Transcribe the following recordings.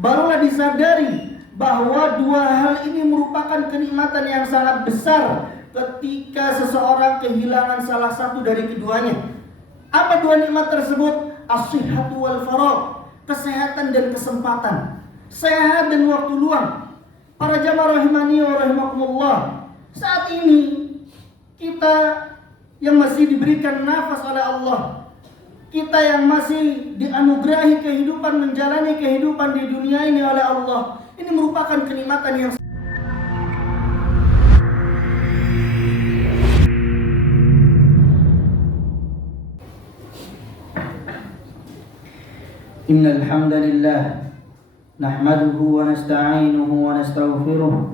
barulah disadari bahwa dua hal ini merupakan kenikmatan yang sangat besar ketika seseorang kehilangan salah satu dari keduanya. Apa dua nikmat tersebut? As-sihhatu wal faragh, kesehatan dan kesempatan, sehat dan waktu luang. Para jamaah rahimani wa rahimakumullah, saat ini kita yang masih diberikan nafas oleh Allah, kita yang masih dianugerahi kehidupan, menjalani kehidupan di dunia ini oleh Allah, ini merupakan kenikmatan yang Innal hamdalillah nahmaduhu wa nasta'inuhu wa nastaghfiruh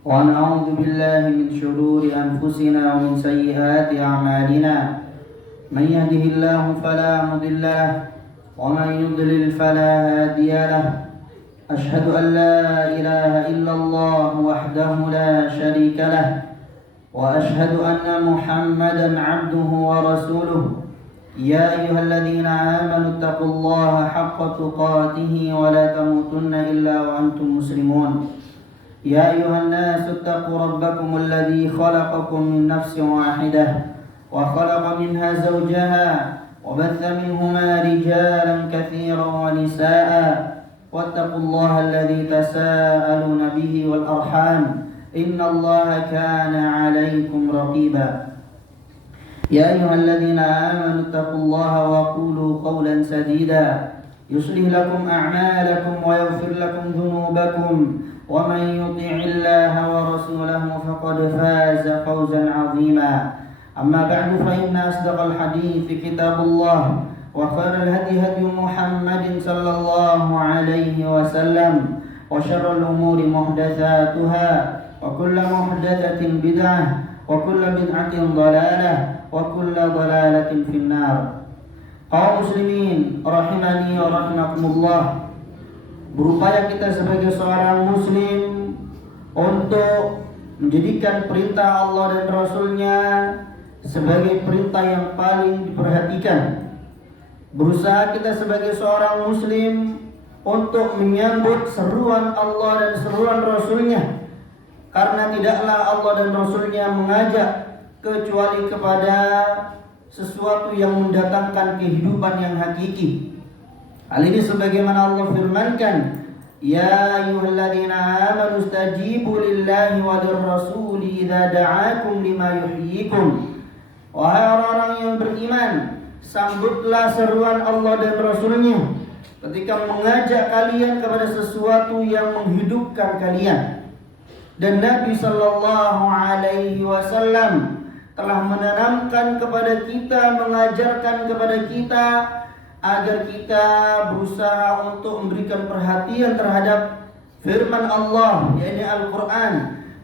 wa na'udzu billahi min shururi anfusina wa min sayyiati a'malina. Man yahdihillahu fala mudilla lahu wa man yudlil fala hadiya lahu. Ashhadu an la ilaha illallah wahdahu la syarika lahu wa ashhadu anna Muhammadan 'abduhu wa rasuluh. يا أيها الذين آمنوا اتقوا الله حق تقاته ولا تموتن إلا وأنتم مسلمون. يا أيها الناس اتقوا ربكم الذي خلقكم من نفس واحدة وخلق منها زوجها وبث منهما رجالا كثيرا ونساء واتقوا الله الذي تساءلون به والأرحام إن الله كان عليكم رقيبا. يا أيها الذين آمنوا اتقوا الله وقولوا قولا سديدا يصلح لكم أعمالكم ويغفر لكم ذنوبكم ومن يطع الله ورسوله فقد فاز فوزا عظيما. أما بعد فإن أصدق الحديث كتاب الله وخير الهدي هدي محمد صلى الله عليه وسلم وشر الأمور محدثاتها وكل محدثة بدعة وكل بدعة ضلالة وكل ضلالة في النار. Kaum muslimin rahimani wa rahimakumullah, berupaya kita sebagai seorang muslim untuk menjadikan perintah Allah dan Rasulnya sebagai perintah yang paling diperhatikan. Berusaha kita sebagai seorang muslim untuk menyambut seruan Allah dan seruan Rasulnya, karena tidaklah Allah dan Rasulnya mengajak kecuali kepada sesuatu yang mendatangkan kehidupan yang hakiki. Hal ini sebagaimana Allah firmankan, Ya ayyuhalladzina amanu stajibu lillahi wa lirrasuli idza da'akum lima yuhyikum. Wahai orang-orang yang beriman, sambutlah seruan Allah dan Rasulnya ketika mengajak kalian kepada sesuatu yang menghidupkan kalian. Dan Nabi sallallahu alaihi wasallam telah menanamkan kepada kita, mengajarkan kepada kita agar kita berusaha untuk memberikan perhatian terhadap firman Allah, yakni Al-Quran,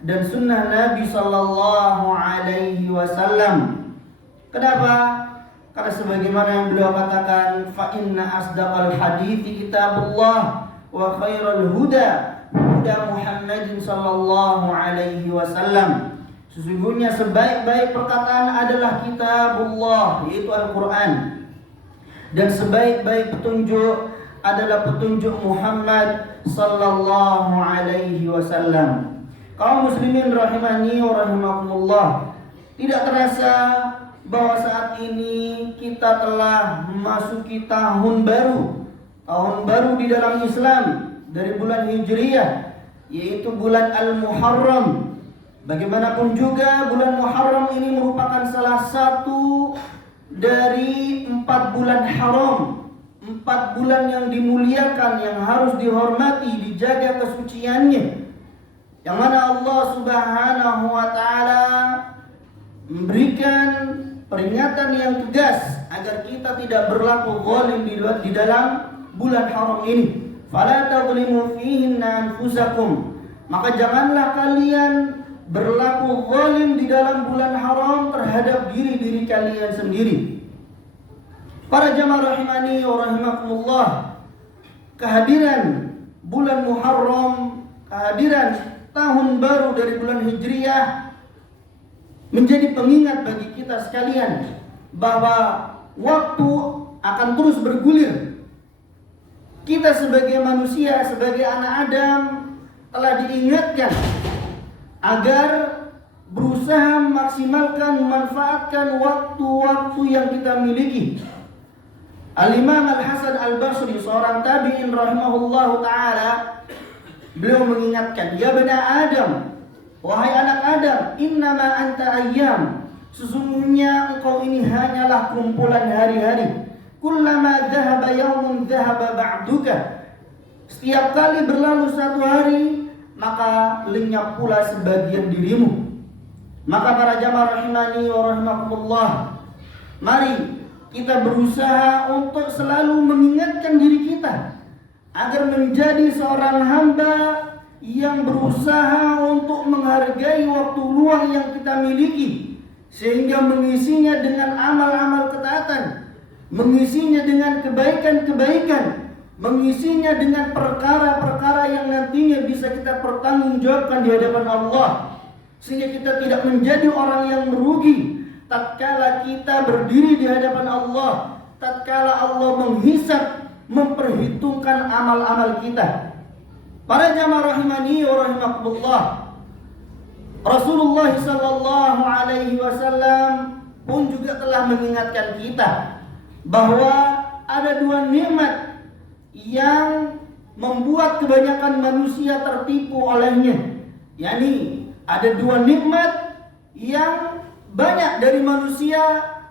dan sunnah Nabi sallallahu alaihi wasallam. Kenapa? Karena sebagaimana yang beliau katakan, fa inna asdaqal hadithi kitabullah wa khairul huda huda Muhammadin sallallahu alaihi wasallam. Sesungguhnya sebaik-baik perkataan adalah kitabullah, yaitu Al-Quran, dan sebaik-baik petunjuk adalah petunjuk Muhammad sallallahu alaihi wasallam. Kaum muslimin rahimani wa rahimakumullah, tidak terasa bahwa saat ini kita telah memasuki tahun baru di dalam Islam dari bulan Hijriyah, yaitu bulan Al-Muharram. Bagaimanapun juga bulan Muharram ini merupakan salah satu dari 4 bulan haram, 4 bulan yang dimuliakan, yang harus dihormati, dijaga kesuciannya, yang mana Allah Subhanahu wa ta'ala memberikan peringatan yang tegas agar kita tidak berlaku zalim di dalam bulan haram ini. Fala tadhlimu fihinna anfusakum, maka janganlah kalian berlaku zalim di dalam bulan haram terhadap diri kalian sendiri. Para jamaah rahimani wa rahimakumullah, kehadiran bulan Muharram, kehadiran tahun baru dari bulan Hijriyah menjadi pengingat bagi kita sekalian bahwa waktu akan terus bergulir. Kita sebagai manusia, sebagai anak Adam telah diingatkan agar berusaha memaksimalkan, memanfaatkan waktu-waktu yang kita miliki. Al-Imam Al-Hasan Al-Basri, seorang tabi'in rahimahullahu ta'ala, beliau mengingatkan, ya bani Adam, wahai anak Adam, innama anta ayyam, sesungguhnya engkau ini hanyalah kumpulan hari-hari. Kullama dhahaba yawmun dhahaba ba'duka, setiap kali berlalu satu hari, maka lenyap pula sebagian dirimu. Maka para jamaah rahimani wa rahimakumullah, mari kita berusaha untuk selalu mengingatkan diri kita agar menjadi seorang hamba yang berusaha untuk menghargai waktu luang yang kita miliki, sehingga mengisinya dengan amal-amal ketaatan, mengisinya dengan kebaikan-kebaikan, mengisinya dengan perkara-perkara yang nantinya bisa kita pertanggungjawabkan di hadapan Allah, sehingga kita tidak menjadi orang yang merugi tatkala kita berdiri di hadapan Allah, tatkala Allah menghisab, memperhitungkan amal-amal kita. Para jamaah rahimani wa rahimakumullah, Rasulullah sallallahu alaihi wasallam pun juga telah mengingatkan kita bahwa ada dua nikmat yang membuat kebanyakan manusia tertipu olehnya. yakni ada dua nikmat yang banyak dari manusia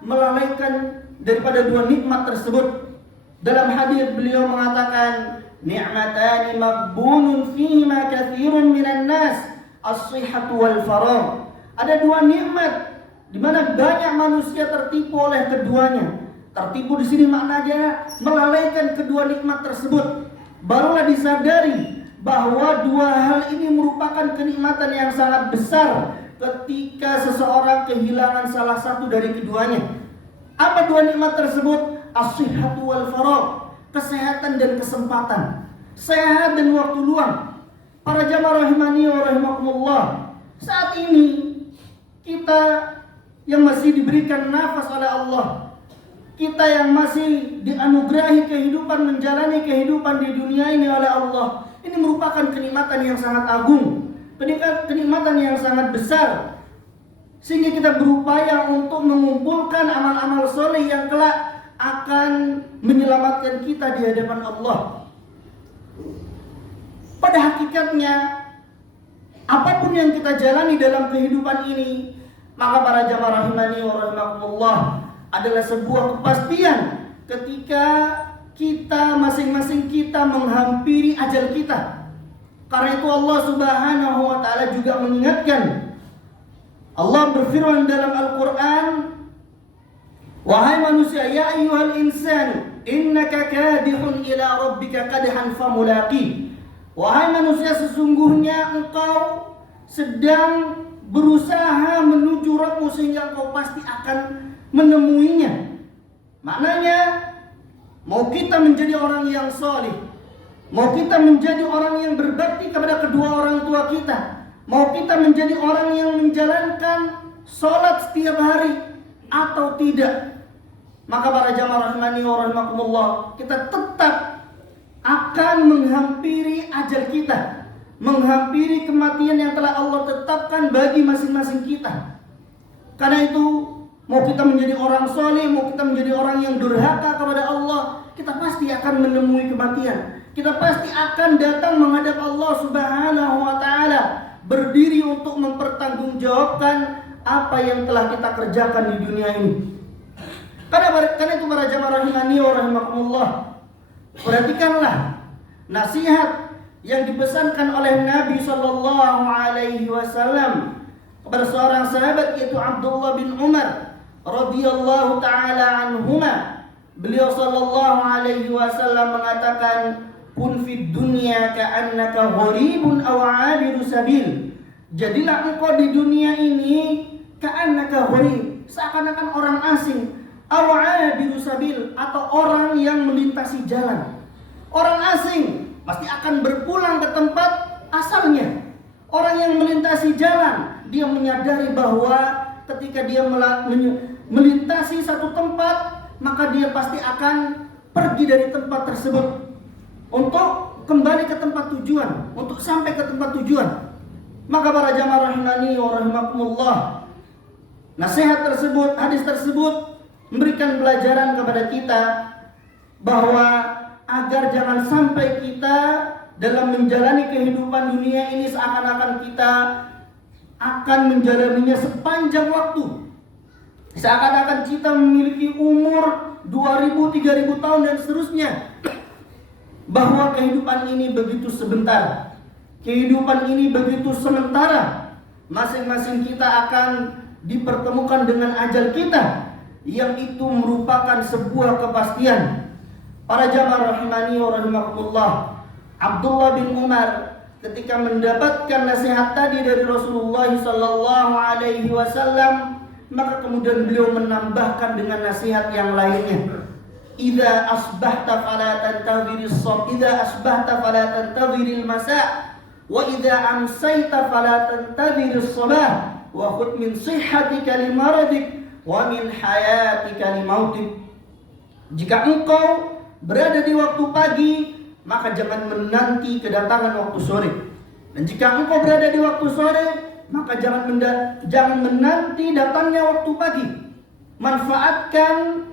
melalaikan daripada dua nikmat tersebut. Dalam hadis beliau mengatakan, ni'matani maghbunun fihima katsirun minan nas, as-sihhatu wal faragh. Ada dua nikmat di mana banyak manusia tertipu oleh keduanya. Tertipu di sini maknanya melalaikan kedua nikmat tersebut. Barulah disadari bahwa dua hal ini merupakan kenikmatan yang sangat besar ketika seseorang kehilangan salah satu dari keduanya. Apa dua nikmat tersebut? As-sihhatu wal faragh, kesehatan dan kesempatan, sehat dan waktu luang. Para jamaah rahimani wa rahimakumullah, saat ini kita yang masih diberikan nafas oleh Allah, kita yang masih dianugerahi kehidupan, menjalani kehidupan di dunia ini oleh Allah, ini merupakan kenikmatan yang sangat agung, kenikmatan yang sangat besar, sehingga kita berupaya untuk mengumpulkan amal-amal soleh yang kelak akan menyelamatkan kita di hadapan Allah. Pada hakikatnya, apapun yang kita jalani dalam kehidupan ini, maka para jamaah rahimani wa rahimakumullah, adalah sebuah kepastian ketika kita masing-masing kita menghampiri ajal kita. Karena itu Allah Subhanahu wa taala juga mengingatkan. Allah berfirman dalam Al-Qur'an, wahai manusia, ya ayyuhal insan, innaka kadihun ila rabbika kadhan famulaqi. Wahai manusia, sesungguhnya engkau sedang berusaha menuju Rabbmu sehingga engkau pasti akan menemuinya. Maknanya, mau kita menjadi orang yang saleh, mau kita menjadi orang yang berbakti kepada kedua orang tua kita, mau kita menjadi orang yang menjalankan sholat setiap hari atau tidak, maka para jamaah rahimani wa rahimakumullah, kita tetap akan menghampiri ajal kita, menghampiri kematian yang telah Allah tetapkan bagi masing-masing kita. Karena itu, mau kita menjadi orang soleh, mau kita menjadi orang yang durhaka kepada Allah, kita pasti akan menemui kematian. Kita pasti akan datang menghadap Allah Subhanahu wa taala, berdiri untuk mempertanggungjawabkan apa yang telah kita kerjakan di dunia ini. Karena itu para jamaah rahimani wa rahimakumullah, perhatikanlah nasihat yang dipesankan oleh Nabi sallallahu alaihi wasallam kepada seorang sahabat, yaitu Abdullah bin Umar radhiyallahu taala anhuma. Beliau sallallahu alaihi wasallam mengatakan, kun fid dunya ka'annaka gharibun aw 'abiru sabil. Jadilah engkau di dunia ini ka'annaka gharib, seakan-akan orang asing, aw 'abiru sabil, atau orang yang melintasi jalan. Orang asing pasti akan berpulang ke tempat asalnya. Orang yang melintasi jalan, dia menyadari bahwa ketika dia melintasi satu tempat, maka dia pasti akan pergi dari tempat tersebut. untuk kembali ke tempat tujuan, untuk sampai ke tempat tujuan. Maka para jamaah rahimani wa rahimakumullah, nasihat tersebut, hadis tersebut memberikan pelajaran kepada kita bahwa agar jangan sampai kita dalam menjalani kehidupan dunia ini seakan-akan kita akan menjalaninya sepanjang waktu. Seakan-akan kita memiliki umur 2000, 3000 tahun dan seterusnya. Bahwa kehidupan ini begitu sebentar. Kehidupan ini begitu sementara. Masing-masing kita akan dipertemukan dengan ajal kita, yang itu merupakan sebuah kepastian. Para jamaah rahimani wa rahimakumullah, Abdullah bin Umar ketika mendapatkan nasihat tadi dari Rasulullah sallallahu alaihi wasallam, maka kemudian beliau menambahkan dengan nasihat yang lainnya. Idza asbahta fala tantadhiris shab, idza asbahta fala tantadhiril masa, wa idza amsayta fala tantadhiris sabah, wa khudh min sihhatika limaradik wa min hayatika limautik. Jika engkau berada di waktu pagi, maka jangan menanti kedatangan waktu sore. Dan jika engkau berada di waktu sore, maka jangan menanti datangnya waktu pagi. Manfaatkan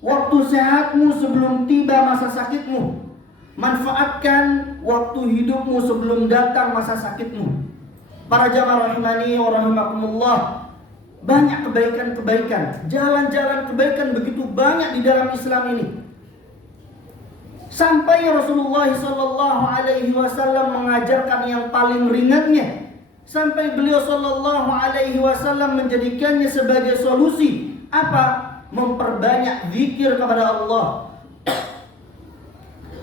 waktu sehatmu sebelum tiba masa sakitmu. Manfaatkan waktu hidupmu sebelum datang masa sakitmu. Para jamaah rahimani wa rahimakumullah, banyak kebaikan-kebaikan, jalan-jalan kebaikan begitu banyak di dalam Islam ini. Sampai Rasulullah sallallahu alaihi wasallam mengajarkan yang paling ringannya. Sampai beliau sallallahu alaihi wasallam menjadikannya sebagai solusi. Apa? Memperbanyak zikir kepada Allah.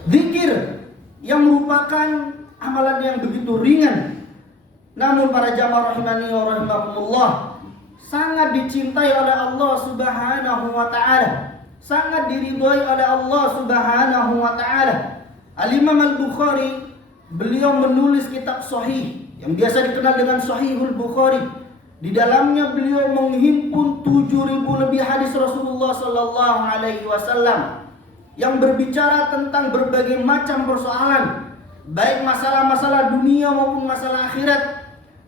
Zikir yang merupakan amalan yang begitu ringan, namun para jamaah rahimani wa rahimakumullah, sangat dicintai oleh Allah Subhanahu wa taala, sangat diridhoi oleh Allah Subhanahu wa taala. Al-Imam Al-Bukhari, beliau menulis kitab sahih yang biasa dikenal dengan Sahihul Bukhari. Di dalamnya beliau menghimpun 7.000 lebih hadis Rasulullah sallallahu alaihi wasallam yang berbicara tentang berbagai macam persoalan, baik masalah-masalah dunia maupun masalah akhirat,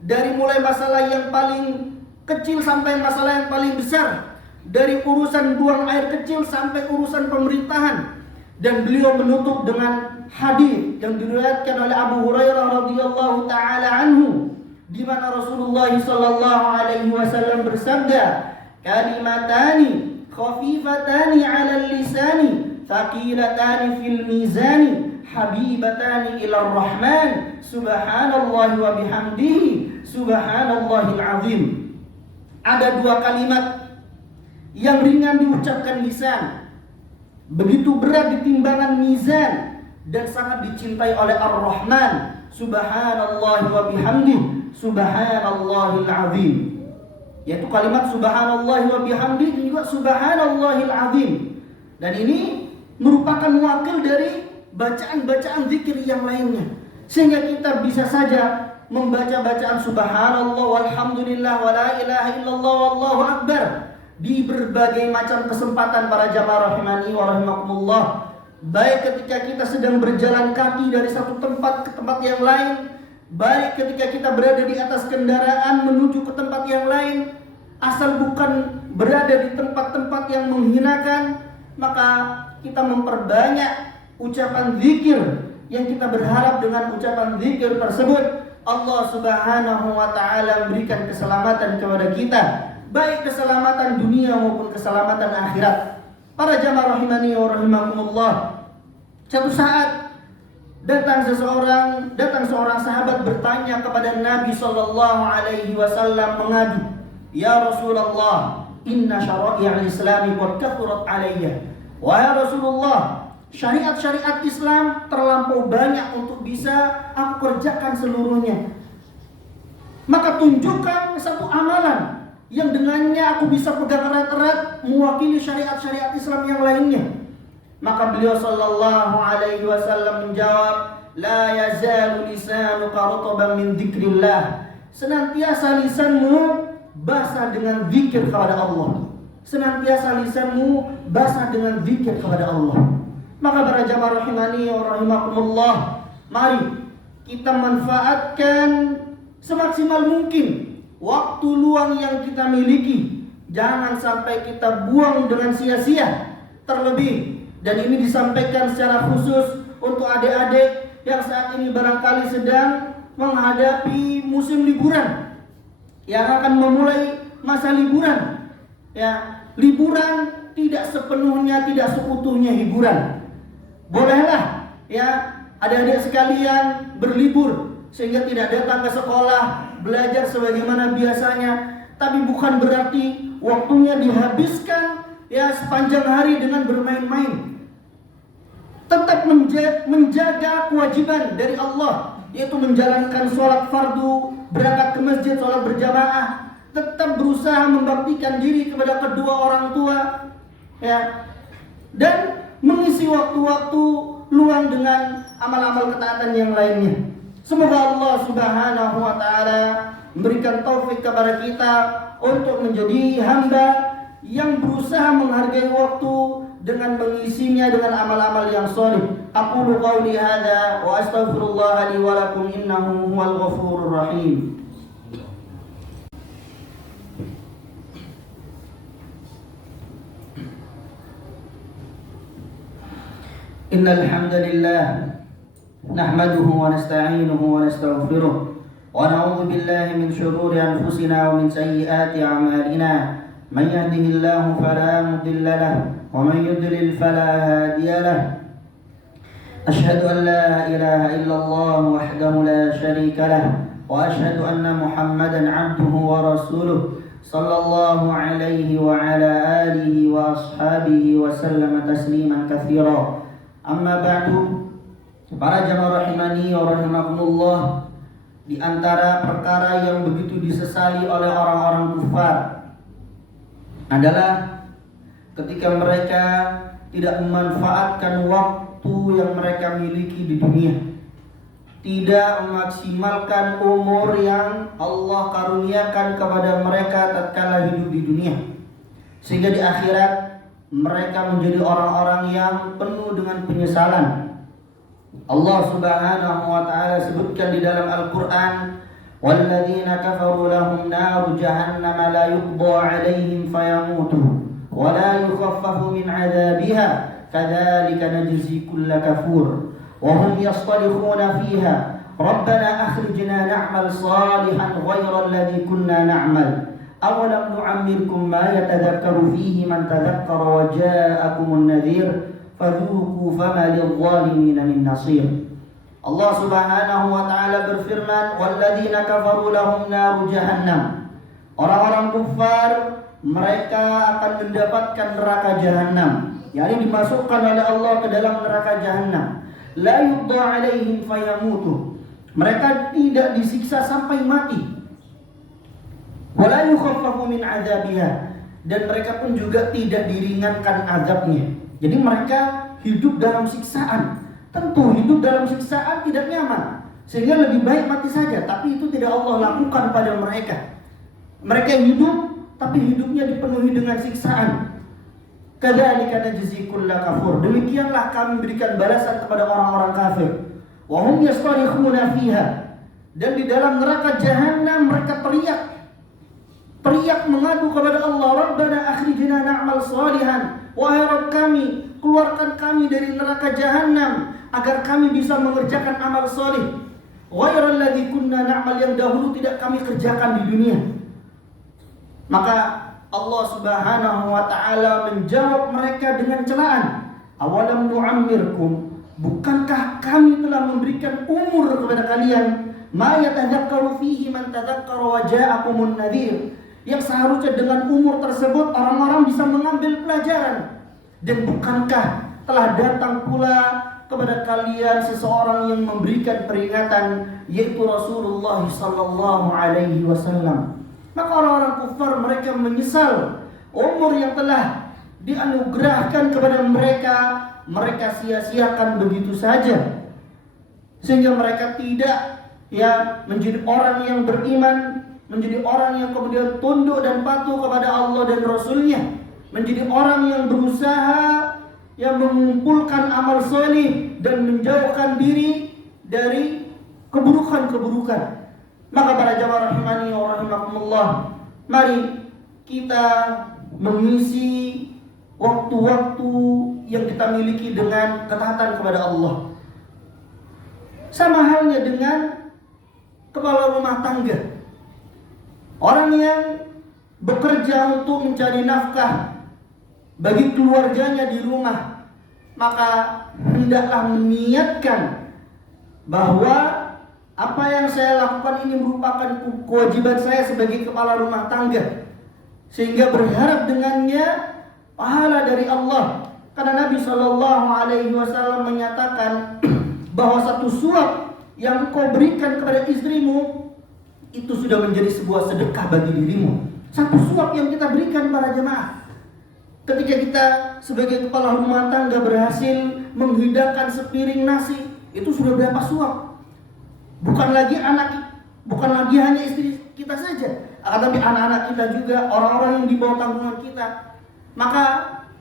dari mulai masalah yang paling kecil sampai masalah yang paling besar, dari urusan buang air kecil sampai urusan pemerintahan. Dan beliau menutup dengan hadis yang diriwayatkan oleh Abu Hurairah radhiyallahu taala anhu, di mana Rasulullah sallallahu alaihi wasallam bersabda, kalimatani khafifatani 'alal lisani, thaqilatani fil mizani, habibatani ila rahman, subhanallahi wa bihamdihi, subhanallahil azim. Ada dua kalimat yang ringan diucapkan lisan, begitu berat di timbangan mizan, dan sangat dicintai oleh Ar-Rahman, subhanallahi wa bihamdihi, subhanallahil azim. Yaitu kalimat subhanallahi wa bihamdihi dan juga subhanallahil azim. Dan ini merupakan wakil dari bacaan-bacaan zikir yang lainnya, sehingga kita bisa saja membaca bacaan subhanallah walhamdulillah wala ilaha illallah wallahu akbar di berbagai macam kesempatan para jamaah rahimani wa rahimakumullah. Baik ketika kita sedang berjalan kaki dari satu tempat ke tempat yang lain, baik ketika kita berada di atas kendaraan menuju ke tempat yang lain, asal bukan berada di tempat-tempat yang menghinakan, maka kita memperbanyak ucapan zikir yang kita berharap dengan ucapan zikir tersebut Allah Subhanahu wa taala memberikan keselamatan kepada kita, baik keselamatan dunia maupun keselamatan akhirat. Para jamaah rahimani wa rahimakumullah, suatu saat datang seorang sahabat bertanya kepada Nabi sallallahu alaihi wasallam mengadu, "Ya Rasulullah, inna syara'i'al Islami qad kathurat alayya." Wahai Rasulullah, syariat-syariat Islam terlampau banyak untuk bisa aku kerjakan seluruhnya. Maka tunjukkan satu amalan yang dengannya aku bisa pegang erat-erat mewakili syariat-syariat Islam yang lainnya. Maka beliau sallallahu alaihi wasallam menjawab, la yazalu lisanuka rutban min dzikrillah. Senantiasa lisanmu basah dengan zikir kepada Allah. Senantiasa lisanmu basah dengan zikir kepada Allah. Maka para jamaah rahimani wa rahimakumullah, mari kita manfaatkan semaksimal mungkin waktu luang yang kita miliki. Jangan sampai kita buang dengan sia-sia. Terlebih, dan ini disampaikan secara khusus untuk adik-adik yang saat ini barangkali sedang menghadapi musim liburan, yang akan memulai masa liburan. Ya, liburan tidak sepenuhnya, tidak seutuhnya hiburan. Bolehlah ya adik-adik sekalian berlibur sehingga tidak datang ke sekolah, belajar sebagaimana biasanya, tapi bukan berarti waktunya dihabiskan ya sepanjang hari dengan bermain-main. Tetap menjaga kewajiban dari Allah, yaitu menjalankan sholat fardu, berangkat ke masjid, sholat berjamaah. Tetap berusaha membaktikan diri kepada kedua orang tua, ya, dan mengisi waktu-waktu luang dengan amal-amal ketaatan yang lainnya. Semoga Allah Subhanahu wa Ta'ala memberikan taufik kepada kita untuk menjadi hamba yang berusaha menghargai waktu dengan mengisinya dengan amal-amal yang shalih. Aqulu qawli hadza wa astaghfirullah li wa lakum innahu huwal ghafurur rahim. Innal hamdalillah nahmaduhu wa nasta'inuhu wa nastaghfiruh wa na'udzu billahi min shururi anfusina wa min sayyiati a'malina. Man yahdihillahu fala mudilla lahu wa man yudlil fala hadiya lahu. Ashhadu an la ilaha illallah wahdahu la syarika lahu wa ashhadu anna Muhammadan 'abduhu wa rasuluh sallallahu alaihi wa ala alihi wa ashabihi wa sallama tasliman katsira. Amma ba'du, para jamaah rahimani wa rahimakumullah, di antara perkara yang begitu disesali oleh orang-orang kufar adalah ketika mereka tidak memanfaatkan waktu yang mereka miliki di dunia, tidak memaksimalkan umur yang Allah karuniakan kepada mereka tatkala hidup di dunia, sehingga di akhirat mereka menjadi orang-orang yang penuh dengan penyesalan. Allah Subhanahu wa Ta'ala sebutkan di dalam Al-Qur'an, "Walladzina kafaru lahum naru jahannam la yuqda 'alaihim fayamutu wa la yukhaffafu min 'adzabiha kadzalika najzi kulla kafur wa hum yastarikhuna fiha rabbana akhrijna na'mal salihan ghayra alladhi kunna na'mal awalam nu'ammirkum ma yatadhakkaru fihi man tadhakkara wa ja'akumun nadhir fadhuku fama lidh-dhalimin min nasir." Allah Subhanahu wa Ta'ala berfirman, "Walladzina kafaru lahum naru jahannam." Orang-orang kufar mereka akan mendapatkan neraka jahanam, yakni dimasukkan oleh Allah ke dalam neraka jahanam. La yuqda 'alaihim fayamutu. Mereka tidak disiksa sampai mati. Wala yukhaffafu min 'adzabiha, dan mereka pun juga tidak diringankan azabnya. Jadi mereka hidup dalam siksaan. Tentu hidup dalam siksaan tidak nyaman, sehingga lebih baik mati saja. Tapi itu tidak Allah lakukan pada mereka. Mereka hidup, tapi hidupnya dipenuhi dengan siksaan. Kadzalika najzi kulla kafur. Demikianlah kami berikan balasan kepada orang-orang kafir. Wa hum yastarikhuna fiha. Dan di dalam neraka jahanam mereka teriak mengadu kepada Allah, Rabbana akhrijna na'mal salihan. Wahai Rabb kami, keluarkan kami dari neraka jahanam agar kami bisa mengerjakan amal salih. Ghairal ladzi kunna na'mal, yang dahulu tidak kami kerjakan di dunia. Maka Allah Subhanahu wa Ta'ala menjawab mereka dengan celaan. Awalam nu'ammirkum, bukankah kami telah memberikan umur kepada kalian, ma yatadzakkaru fihi man tadzakkara wa ja'akumun nadhir, yang seharusnya dengan umur tersebut orang-orang bisa mengambil pelajaran. Dan bukankah telah datang pula kepada kalian seseorang yang memberikan peringatan, yaitu Rasulullah sallallahu alaihi wasallam. Maka orang-orang kufar mereka menyesal umur yang telah dianugerahkan kepada mereka, mereka sia-siakan begitu saja, sehingga mereka tidak menjadi orang yang beriman, menjadi orang yang kemudian tunduk dan patuh kepada Allah dan Rasulnya, menjadi orang yang berusaha yang mengumpulkan amal soleh dan menjauhkan diri dari keburukan-keburukan. Maka para jamaah rahimani wa rahimakumullah, mari kita mengisi waktu-waktu yang kita miliki dengan ketaatan kepada Allah. Sama halnya dengan kepala rumah tangga, orang yang bekerja untuk mencari nafkah bagi keluarganya di rumah, maka hendaklah meniatkan bahwa apa yang saya lakukan ini merupakan kewajiban saya sebagai kepala rumah tangga, sehingga berharap dengannya pahala dari Allah. Karena Nabi Shallallahu Alaihi Wasallam menyatakan bahwa satu suap yang kau berikan kepada istrimu itu sudah menjadi sebuah sedekah bagi dirimu. Satu suap yang kita berikan para jemaah, ketika kita sebagai kepala rumah tangga berhasil menghidangkan sepiring nasi, itu sudah berapa suap? Bukan lagi hanya istri kita saja, tapi anak-anak kita juga, orang-orang yang di bawah tanggungan kita. Maka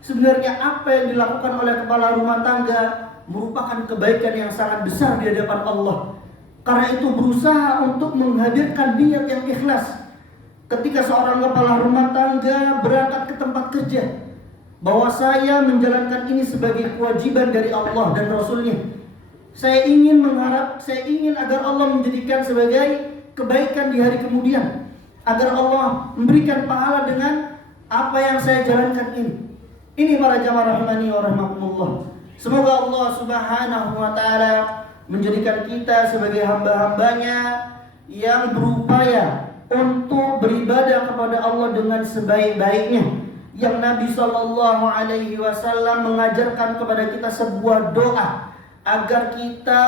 sebenarnya apa yang dilakukan oleh kepala rumah tangga merupakan kebaikan yang sangat besar di hadapan Allah. Karena itu berusaha untuk menghadirkan niat yang ikhlas. Ketika seorang kepala rumah tangga berangkat ke tempat kerja, bahwa saya menjalankan ini sebagai kewajiban dari Allah dan Rasulnya. Saya ingin agar Allah menjadikan sebagai kebaikan di hari kemudian, agar Allah memberikan pahala dengan apa yang saya jalankan ini. Ini para jamaah rahimani wa rahimakumullah. Semoga Allah Subhanahu wa taala menjadikan kita sebagai hamba-hambanya yang berupaya untuk beribadah kepada Allah dengan sebaik-baiknya. Yang Nabi Shallallahu Alaihi Wasallam mengajarkan kepada kita sebuah doa agar kita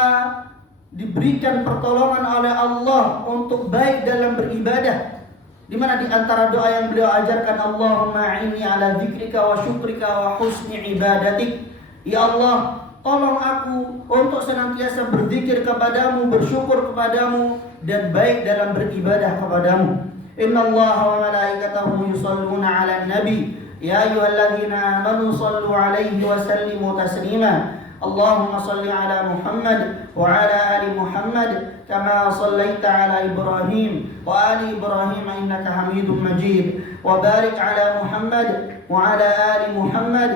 diberikan pertolongan oleh Allah untuk baik dalam beribadah. Di mana di antara doa yang beliau ajarkan, Allahumma inni ala dzikrika wa syukrika wa husni ibadatik. Ya Allah, tolong aku untuk senantiasa berzikir kepadamu, bersyukur kepadamu, dan baik dalam beribadah kepadamu. Inna Allah wa malaikatahu yusalluna ala nabi. Ya ayyuhalladzina amanu sallu alaihi wa sallimu taslima. اللهم صل على محمد وعلى آل محمد كما صليت على إبراهيم وآل إبراهيم إنك حميد مجيد وبارك على محمد وعلى آل محمد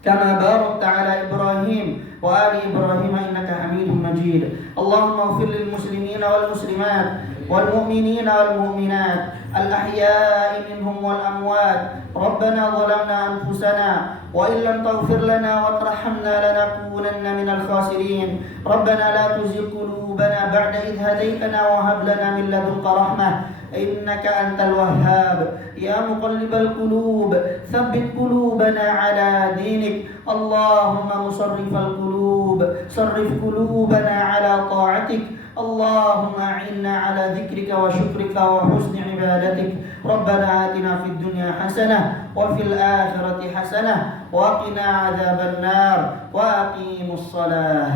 كما باركت على إبراهيم وآل إبراهيم إنك حميد مجيد اللهم اغفر للمسلمين والمسلمات والمؤمنين والمؤمنات الأحياء منهم والأموات ربنا ظلمنا أنفسنا وإن لم تغفر لنا وترحمنا لنكونن من الخاسرين ربنا لا تزغ قلوبنا بعد إذ هديتنا وهب لنا من لدنك رحمة إنك أنت الوهاب يا مقلب القلوب ثبت قلوبنا على دينك اللهم مصرف القلوب صرف قلوبنا على طاعتك اللهم أعنا على ذكرك وشكرك وحسن عبادتك ربنا آتنا في الدنيا حسنة وفي الآخرة حسنة وقنا عذاب النار وأقيموا الصلاة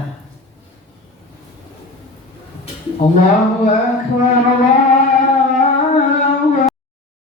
الله أكبر الله